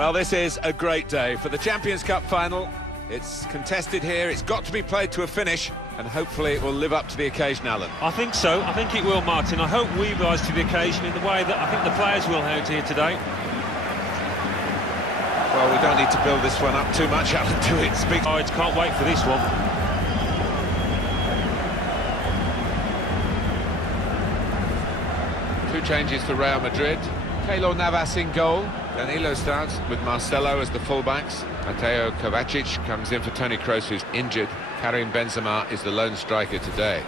Well, this is a great day for the Champions Cup final. It's contested here, it's got to be played to a finish, and hopefully it will live up to the occasion, Alan. I think so, I think it will, Martin. I hope we rise to the occasion in the way that I think the players will out here today. Well, we don't need to build this one up too much, Alan, do it? I can't wait for this one. Two changes for Real Madrid. Keylor Navas in goal. Danilo starts with Marcelo as the fullbacks. Mateo Kovacic comes in for Toni Kroos, who's injured. Karim Benzema is the lone striker today.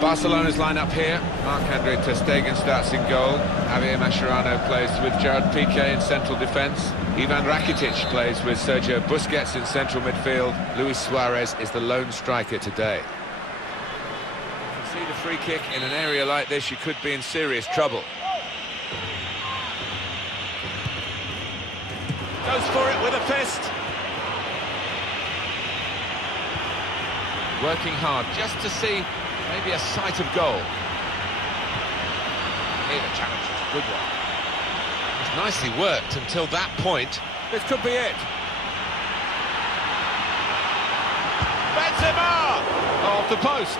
Barcelona's line-up here. Marc-Andre ter Stegen starts in goal. Javier Mascherano plays with Gerard Piqué in central defence. Ivan Rakitic plays with Sergio Busquets in central midfield. Luis Suarez is the lone striker today. See the free kick in an area like this, you could be in serious trouble. Goes for it with a fist. Working hard just to see maybe a sight of goal. Here the challenge is a good one. It's nicely worked until that point. This could be it. Benzema! Off the post.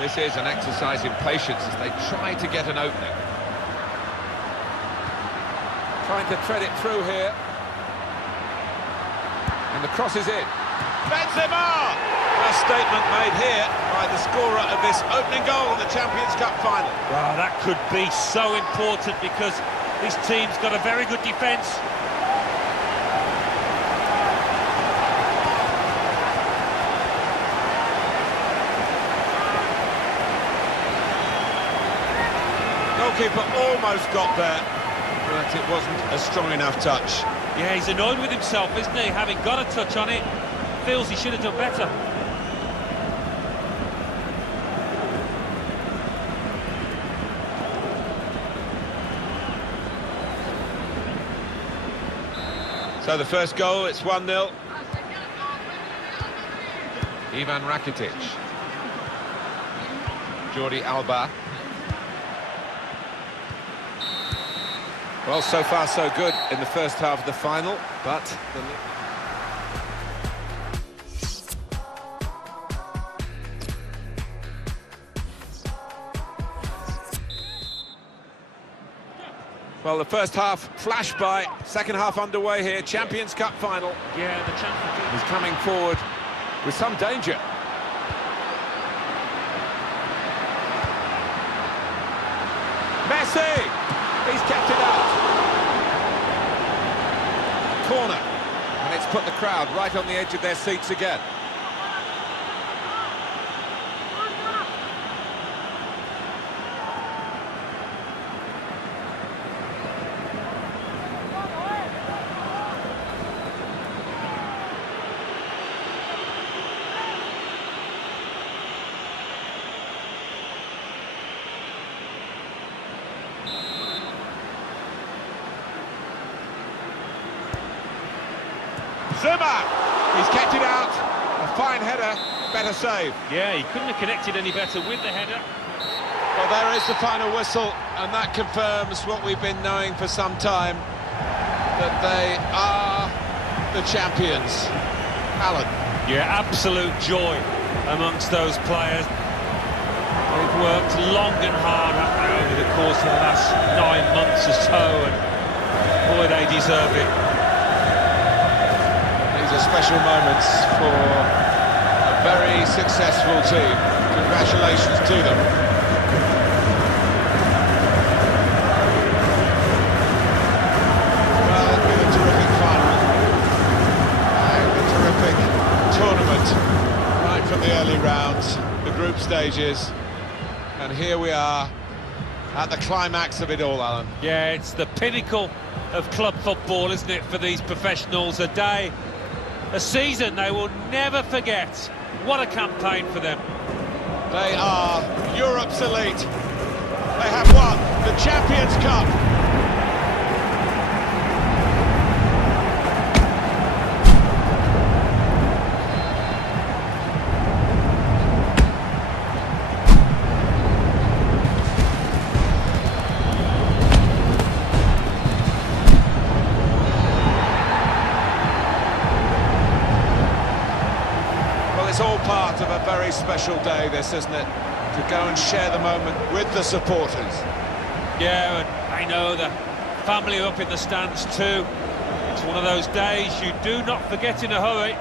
This is an exercise in patience as they try to get an opening. Trying to thread it through here. And the cross is in. Benzema! A statement made here by the scorer of this opening goal in the Champions Cup final. Wow, that could be so important because this team's got a very good defence. Goalkeeper almost got there, but it wasn't a strong enough touch. Yeah, he's annoyed with himself, isn't he? Having got a touch on it, feels he should have done better. So the first goal, it's 1-0. Ivan Rakitic. Jordi Alba. Well, so far so good in the first half of the final, but well, the first half flashed by, second half underway here, Champions Cup final. Yeah, the Champions is coming forward with some danger. Messi! He's kept it out. Corner. And it's put the crowd right on the edge of their seats again. Zuma! He's kept it out. A fine header, better save. Yeah, he couldn't have connected any better with the header. Well, there is the final whistle, and that confirms what we've been knowing for some time, that they are the champions. Alan. Yeah, absolute joy amongst those players. They've worked long and hard over the course of the last 9 months or so, and boy, they deserve it. These are special moments for a very successful team. Congratulations to them. Well, it's been a terrific final. And a terrific tournament. Right from the early rounds, the group stages. And here we are at the climax of it all, Alan. Yeah, it's the pinnacle of club football, isn't it, for these professionals? A day A season they will never forget. What a campaign for them. They are Europe's elite. They have won the Champions Cup. It's all part of a very special day, this, isn't it? To go and share the moment with the supporters. Yeah, and I know the family are up in the stands too. It's one of those days you do not forget in a hurry.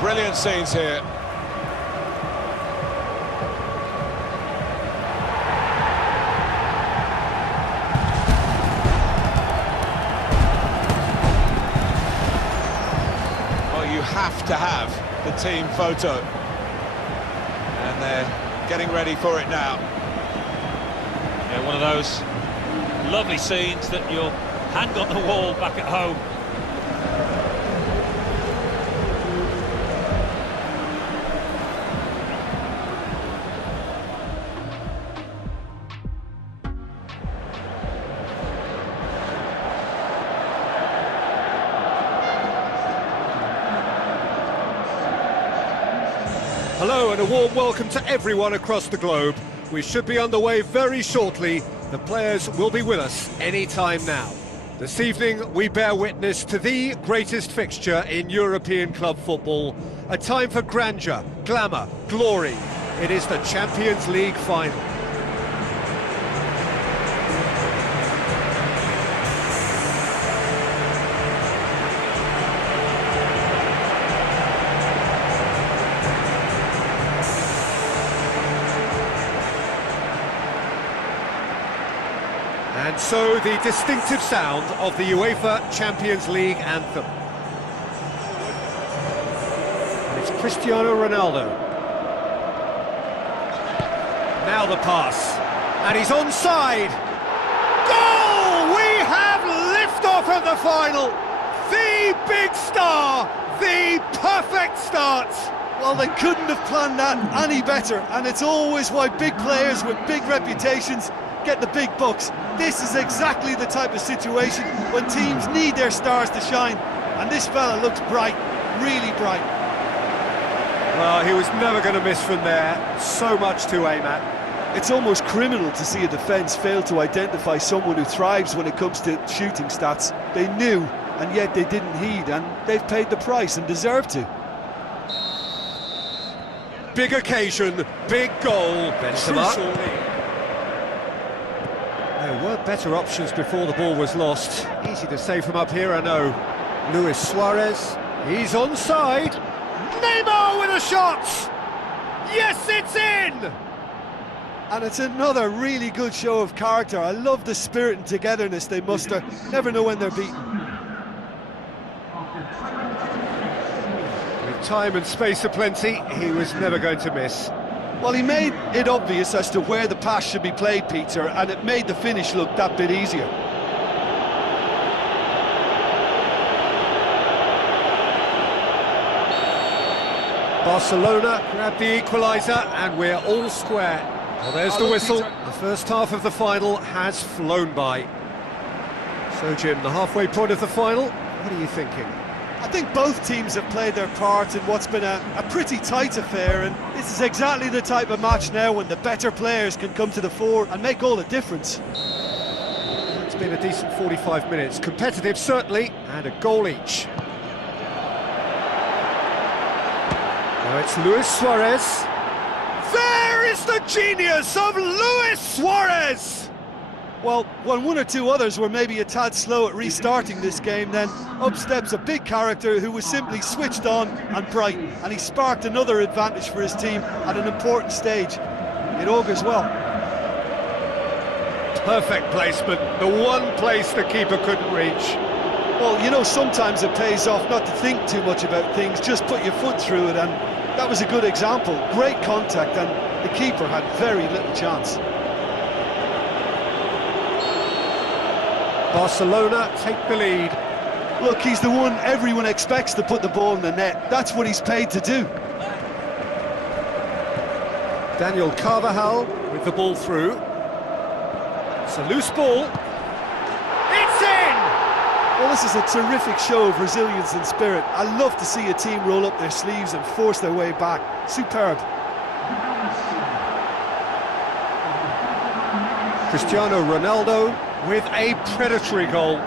Brilliant scenes here. You have to have the team photo, and they're getting ready for it now. Yeah, one of those lovely scenes that you'll hang on the wall back at home. Hello and a warm welcome to everyone across the globe. We should be underway very shortly. The players will be with us any time now. This evening we bear witness to the greatest fixture in European club football. A time for grandeur, glamour, glory. It is the Champions League final. And so the distinctive sound of the UEFA Champions League anthem. And it's Cristiano Ronaldo. Now the pass. And he's onside. Goal! We have liftoff of the final. The big star. The perfect start. Well, they couldn't have planned that any better. And it's always why big players with big reputations get the big bucks. This is exactly the type of situation when teams need their stars to shine, and this fella looks bright, really bright. Well, he was never going to miss from there. So much to aim at. It's almost criminal to see a defence fail to identify someone who thrives when it comes to shooting stats. They knew, and yet they didn't heed, and they've paid the price and deserve to. Big occasion, big goal. Benzema. There were better options before the ball was lost. Easy to say from up here, I know. Luis Suarez, he's onside. Neymar with a shot! Yes, it's in! And it's another really good show of character. I love the spirit and togetherness they muster. Never know when they're beaten. With time and space aplenty, he was never going to miss. Well, he made it obvious as to where the pass should be played, Peter, and it made the finish look that bit easier. Barcelona grabbed the equaliser, and we're all square. Well, there's the whistle. The first half of the final has flown by. So, Jim, the halfway point of the final, what are you thinking? I think both teams have played their part in what's been a pretty tight affair, and this is exactly the type of match now when the better players can come to the fore and make all the difference. It's been a decent 45 minutes, competitive certainly, and a goal each. Now it's Luis Suarez. There is the genius of Luis Suarez! Well, when one or two others were maybe a tad slow at restarting this game, then up steps a big character who was simply switched on and bright, and he sparked another advantage for his team at an important stage. It augurs well. Perfect placement, the one place the keeper couldn't reach. Well, you know, sometimes it pays off not to think too much about things, just put your foot through it, and that was a good example. Great contact, and the keeper had very little chance. Barcelona take the lead. Look, he's the one everyone expects to put the ball in the net. That's what he's paid to do. Daniel Carvajal with the ball through. It's a loose ball. It's in! Well, this is a terrific show of resilience and spirit. I love to see a team roll up their sleeves and force their way back. Superb. Cristiano Ronaldo with a predatory goal.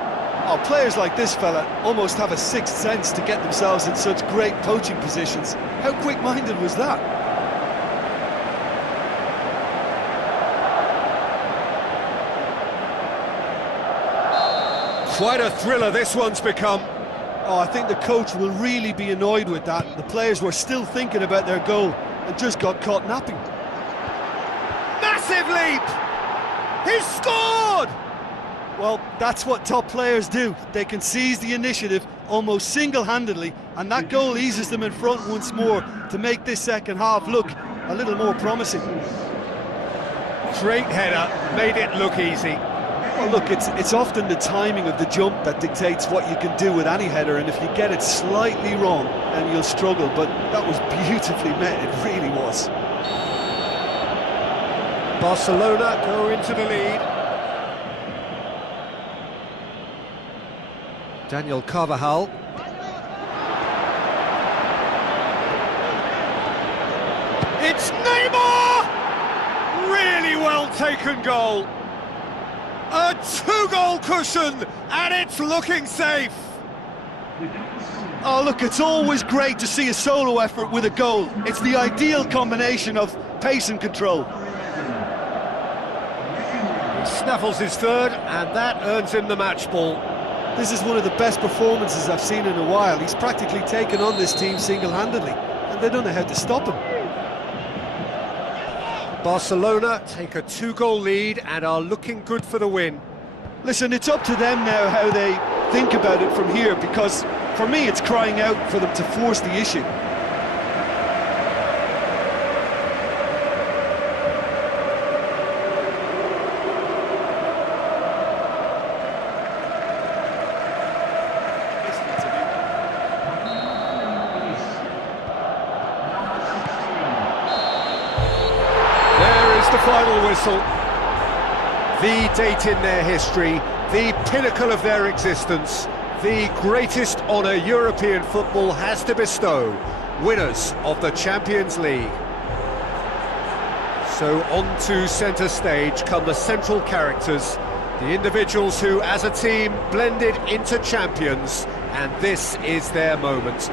Oh, players like this fella almost have a sixth sense to get themselves in such great poaching positions. How quick-minded was that? Quite a thriller this one's become. Oh, I think the coach will really be annoyed with that. The players were still thinking about their goal and just got caught napping. Massive leap! He's scored! Well, that's what top players do. They can seize the initiative almost single-handedly, and that goal eases them in front once more to make this second half look a little more promising. Great header, made it look easy. Well, look, it's often the timing of the jump that dictates what you can do with any header, and if you get it slightly wrong, then you'll struggle, but that was beautifully met, it really was. Barcelona go into the lead. Daniel Carvajal. It's Neymar! Really well taken goal. A two-goal cushion, and it's looking safe. Oh, look, it's always great to see a solo effort with a goal. It's the ideal combination of pace and control. He snaffles his third, and that earns him the match ball. This is one of the best performances I've seen in a while. He's practically taken on this team single-handedly, and they don't know how to stop him. Barcelona take a two-goal lead and are looking good for the win. Listen, it's up to them now how they think about it from here, because for me it's crying out for them to force the issue. The final whistle, the date in their history, the pinnacle of their existence, the greatest honour European football has to bestow, winners of the Champions League. So on to centre stage come the central characters, the individuals who as a team blended into champions, and this is their moment.